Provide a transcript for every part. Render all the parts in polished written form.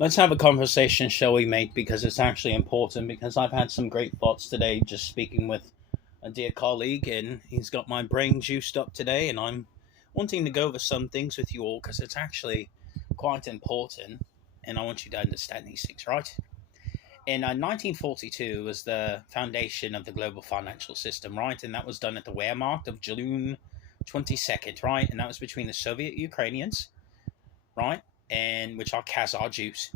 Let's have a conversation, shall we, mate? Because it's actually important. Because I've had some great thoughts today just speaking with a dear colleague, and he's got my brain juiced up today, and I'm wanting to go over some things with you all because it's actually quite important, and I want you to understand these things, right? In 1942 was the foundation of the global financial system, right? And that was done at the Wehrmacht of June 22nd, right? And that was between the Soviet Ukrainians, right? And which are Khazar Jews,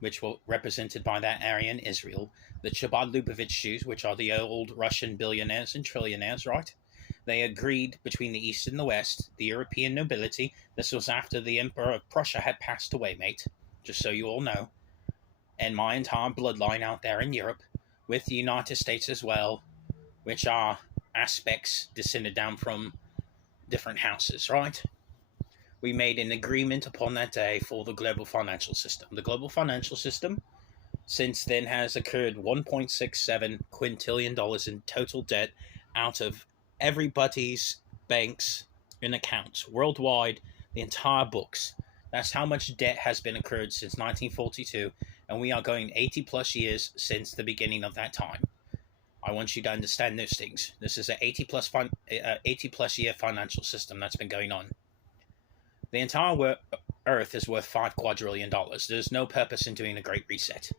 which were represented by that area in Israel, the Chabad Lubavitch Jews, which are the old Russian billionaires and trillionaires, right? They agreed between the East and the West, the European nobility. This was after the Emperor of Prussia had passed away, mate, just so you all know. And my entire bloodline out there in Europe, with the United States as well, which are aspects descended down from different houses, right? We made an agreement upon that day for the global financial system. The global financial system since then has occurred $1.67 quintillion in total debt out of everybody's banks and accounts worldwide, the entire books. That's how much debt has been incurred since 1942, and we are going 80 plus years since the beginning of that time. I want you to understand those things. This is an 80 plus year financial system that's been going on. The entire Earth is worth $5 quadrillion. There's no purpose in doing a great reset.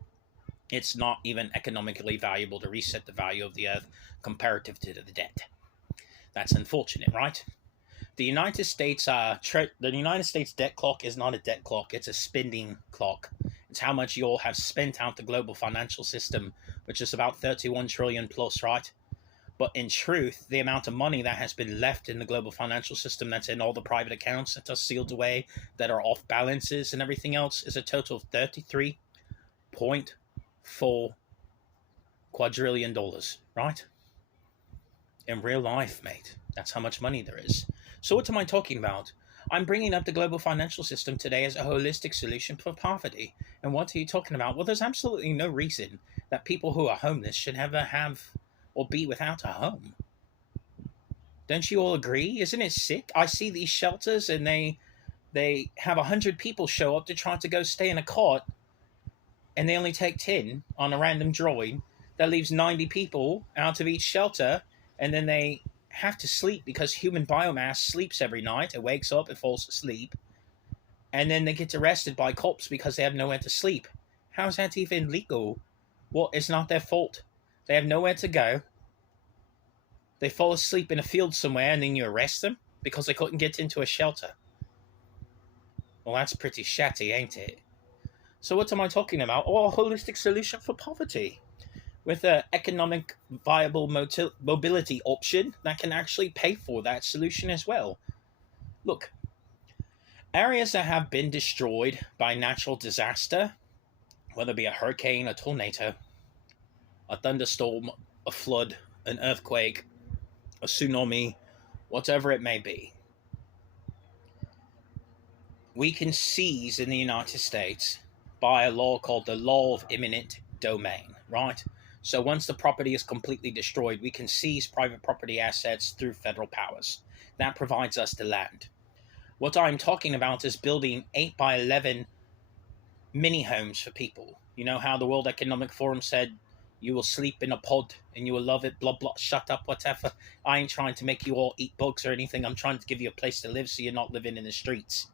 It's not even economically valuable to reset the value of the Earth comparative to the debt. That's unfortunate, right? The United States debt clock is not a debt clock; it's a spending clock. It's how much you all have spent out the global financial system, which is about 31 trillion plus, right? But in truth, the amount of money that has been left in the global financial system that's in all the private accounts that are sealed away, that are off balances and everything else, is a total of $33.4 quadrillion, right? In real life, mate. That's how much money there is. So what am I talking about? I'm bringing up the global financial system today as a holistic solution for poverty. And what are you talking about? Well, there's absolutely no reason that people who are homeless should ever have or be without a home. Don't you all agree? Isn't it sick? I see these shelters and they have 100 people show up to try to go stay in a cot, and they only take 10 on a random drawing. That leaves 90 people out of each shelter, and then they have to sleep because human biomass sleeps every night. It wakes up, it falls asleep, and then they get arrested by cops because they have nowhere to sleep. How's that even legal? Well, it's not their fault. They have nowhere to go. They fall asleep in a field somewhere, and then you arrest them because they couldn't get into a shelter. Well, that's pretty shatty, ain't it? So what am I talking about? Oh, a holistic solution for poverty with an economic viable mobility option that can actually pay for that solution as well. Look, areas that have been destroyed by natural disaster, whether it be a hurricane, a tornado, a thunderstorm, a flood, an earthquake, a tsunami, whatever it may be, we can seize in the United States by a law called the law of eminent domain, right? So once the property is completely destroyed, we can seize private property assets through federal powers. That provides us the land. What I'm talking about is building 8 by 11 mini homes for people. You know how the World Economic Forum said you will sleep in a pod and you will love it, blah, blah, shut up, whatever. I ain't trying to make you all eat bugs or anything. I'm trying to give you a place to live so you're not living in the streets.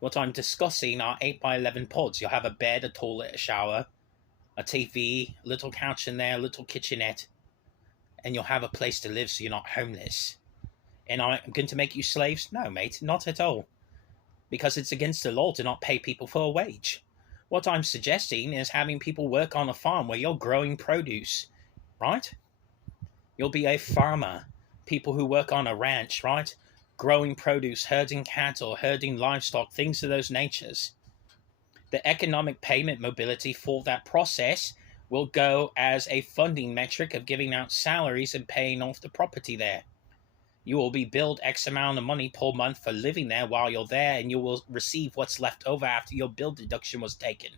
What I'm discussing are 8 by 11 pods. You'll have a bed, a toilet, a shower, a TV, a little couch in there, a little kitchenette, and you'll have a place to live so you're not homeless. And I'm going to make you slaves? No, mate, not at all. Because it's against the law to not pay people for a wage. What I'm suggesting is having people work on a farm where you're growing produce, right? You'll be a farmer. People who work on a ranch, right? Growing produce, herding cattle, herding livestock, things of those natures. The economic payment mobility for that process will go as a funding metric of giving out salaries and paying off the property there. You will be billed X amount of money per month for living there while you're there, and you will receive what's left over after your bill deduction was taken.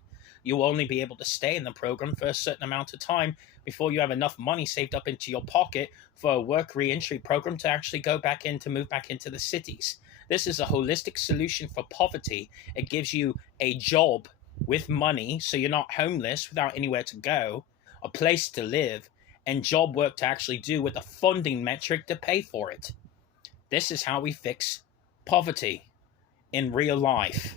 You will only be able to stay in the program for a certain amount of time before you have enough money saved up into your pocket for a work re-entry program to actually move back into the cities. This is a holistic solution for poverty. It gives you a job with money so you're not homeless without anywhere to go, a place to live, and job work to actually do with a funding metric to pay for it. This is how we fix poverty in real life.